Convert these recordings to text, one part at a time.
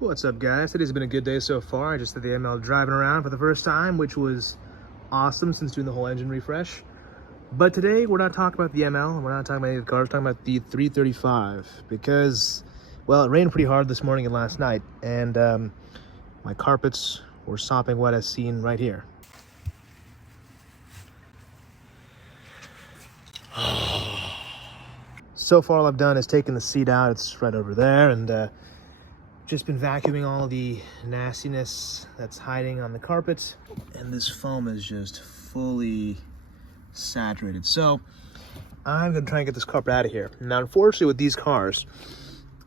What's up, guys? Today's been a good day so far. I just did the ML driving around for the first time, which was awesome since doing the whole engine refresh. But today we're not talking about the ML, we're not talking about any of the cars, we're talking about the 335 because, well, it rained pretty hard this morning and last night, and my carpets were sopping wet as seen right here. So far all I've done is taken the seat out, it's right over there, and just been vacuuming all the nastiness that's hiding on the carpet, and this foam is just fully saturated. So I'm gonna try and get this carpet out of here. Now, unfortunately, with these cars,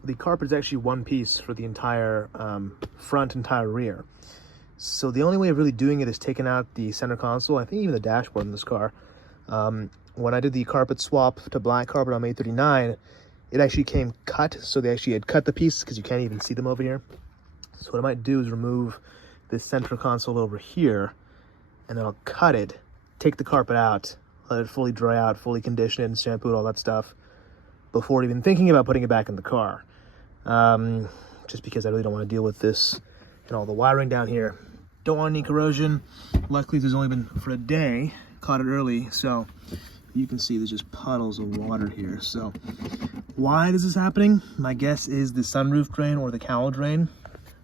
the carpet is actually one piece for the entire front, entire rear. So the only way of really doing it is taking out the center console, I think even the dashboard in this car. When I did the carpet swap to black carpet on May 39, it actually came cut, so they actually had cut the piece because you can't even see them over here. So what I might do is remove this center console over here, and then I'll cut it, take the carpet out, let it fully dry out, fully condition it and shampoo it, all that stuff, before even thinking about putting it back in the car. Just because I really don't want to deal with this and all the wiring down here. Don't want any corrosion. Luckily, there's only been for a day. Caught it early, so you can see there's just puddles of water here. So why is this happening? My guess is the sunroof drain or the cowl drain.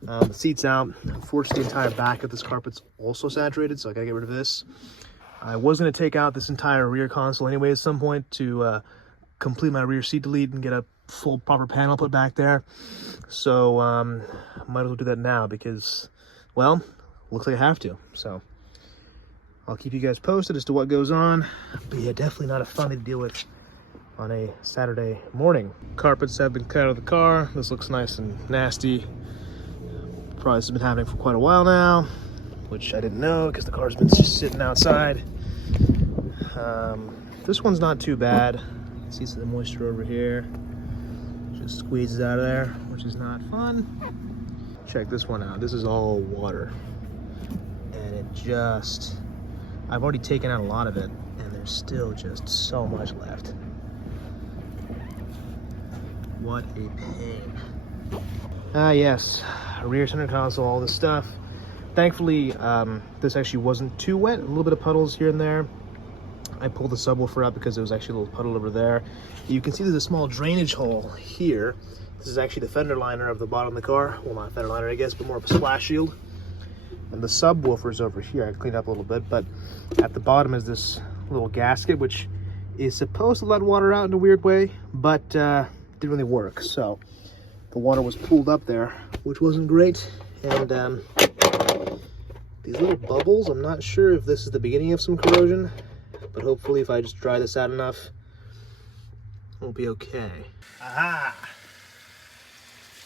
The seat's out. Unfortunately, the entire back of this carpet's also saturated, so I gotta get rid of this. I was gonna take out this entire rear console anyway at some point to complete my rear seat delete and get a full proper panel put back there. So might as well do that now because, well, looks like I have to. So I'll keep you guys posted as to what goes on. But yeah, definitely not a fun thing to deal with on a Saturday morning. Carpets have been cut out of the car. This looks nice and nasty. Probably this has been happening for quite a while now, which I didn't know because the car's been just sitting outside. This one's not too bad. See some of the moisture over here. Just squeezes out of there, which is not fun. Check this one out. This is all water. And it just, I've already taken out a lot of it, and there's still just so much left. What a pain. Yes, rear center console, all this stuff. Thankfully, this actually wasn't too wet. A little bit of puddles here and there. I pulled the subwoofer out because there was actually a little puddle over there. You can see there's a small drainage hole here. This is actually the fender liner of the bottom of the car. Well, not fender liner, I guess, but more of a splash shield. And the subwoofer's over here. I cleaned up a little bit, but at the bottom is this little gasket, which is supposed to let water out in a weird way, but didn't really work. So the water was pooled up there, which wasn't great. And these little bubbles, I'm not sure if this is the beginning of some corrosion, but hopefully if I just dry this out enough, we'll be okay. Aha!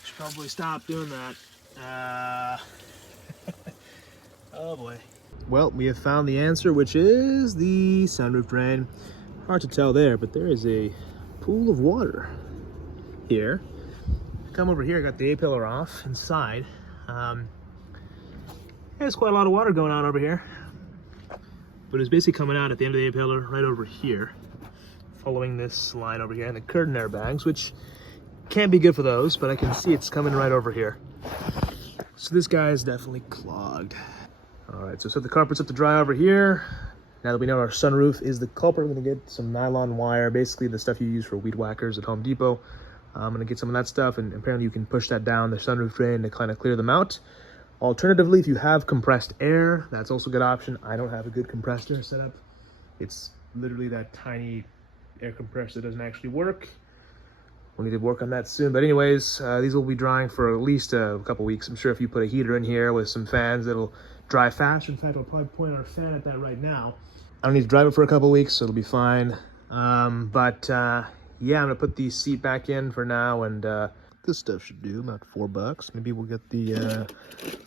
Should probably stop doing that. Oh boy. Well, we have found the answer, which is the sunroof drain. Hard to tell there, but there is a pool of water here. Come over here, I got the A-pillar off inside. There's quite a lot of water going on over here, but it's basically coming out at the end of the A-pillar right over here, following this line over here, and the curtain airbags, which can't be good for those, but I can see it's coming right over here. So this guy is definitely clogged. All right, so set the carpets up to dry over here. Now that we know our sunroof is the culprit, we're gonna get some nylon wire, basically the stuff you use for weed whackers at Home Depot. I'm gonna get some of that stuff, and apparently you can push that down the sunroof drain to kind of clear them out. Alternatively, if you have compressed air, that's also a good option. I don't have a good compressed air setup. It's literally that tiny air compressor that doesn't actually work. We'll need to work on that soon. But anyways, these will be drying for at least a couple weeks. I'm sure if you put a heater in here with some fans, it'll dry faster. In fact, I'll probably point our fan at that right now. I don't need to drive it for a couple weeks, so it'll be fine. Yeah, I'm gonna put the seat back in for now, and this stuff should do about $4. Maybe we'll get the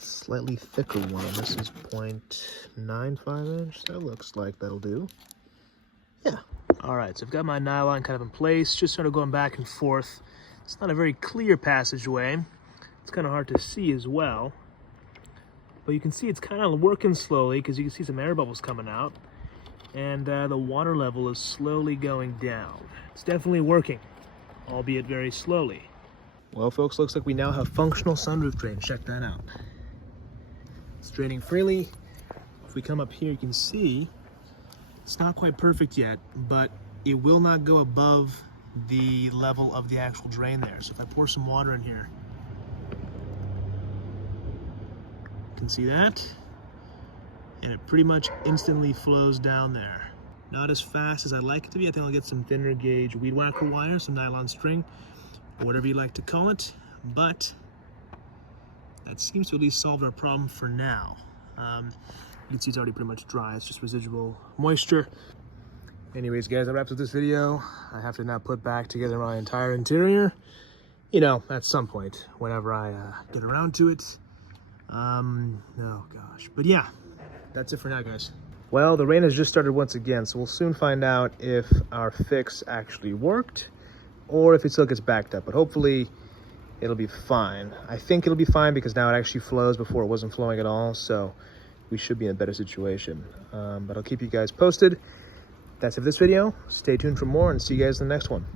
slightly thicker one. This is 0.95 inch. That looks like that'll do. Yeah. All right, so I've got my nylon kind of in place, just sort of going back and forth. It's not a very clear passageway. It's kind of hard to see as well. But you can see it's kind of working slowly because you can see some air bubbles coming out. And the water level is slowly going down. It's definitely working, albeit very slowly. Well, folks, looks like we now have functional sunroof drain. Check that out. It's draining freely. If we come up here, you can see it's not quite perfect yet, but it will not go above the level of the actual drain there. So if I pour some water in here, you can see that, and it pretty much instantly flows down there. Not as fast as I'd like it to be. I think I'll get some thinner gauge weed whacker wire, some nylon string, or whatever you like to call it, but that seems to at least solve our problem for now. You can see it's already pretty much dry. It's just residual moisture. Anyways, guys, that wraps up this video. I have to now put back together my entire interior, you know, at some point, whenever I get around to it. Oh gosh, but yeah, that's it for now, guys. Well, the rain has just started once again, so we'll soon find out if our fix actually worked or if it still gets backed up, but hopefully it'll be fine. I think it'll be fine because now it actually flows. Before it wasn't flowing at all, so we should be in a better situation. But I'll keep you guys posted. That's it for this video. Stay tuned for more and see you guys in the next one.